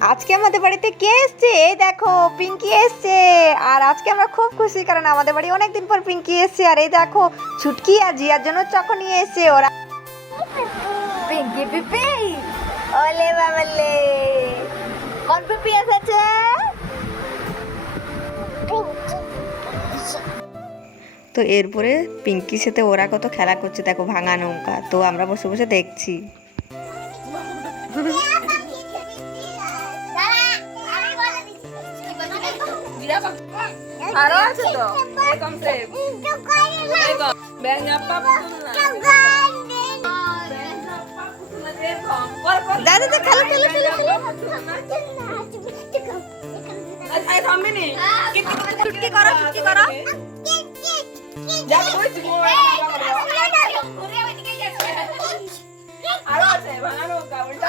আজকে আমাদের বাড়িতে কে এসছে? এই দেখো পিঙ্কি এসছে। আর আজকে আমরা খুব খুশি, কারণ আমাদের বাড়ি অনেকদিন পর পিঙ্কি এসছে। আর এই দেখো ছুটকি আর জিয়ার জন্য চকো নিয়ে এসছে ওরা। পিঙ্কি পিপি, ওলে বাবালে, কোন পিপি এসেছে? তো এরপরে পিঙ্কির সাথে ওরা কত খেলা করছে, দেখো ভাঙা নৌকা। তো আমরা বসে বসে দেখছি। আরো আছে তো এরকম সেম এরকম ব্যাঙাপ্পা পুতুল না দাদা খেলো খেলো খেলো খেলো। আই থামবিনি ছুটকি করো, ছুটকি করো। যা কইছি আরো আছে ভাঙা নৌকা উল্টা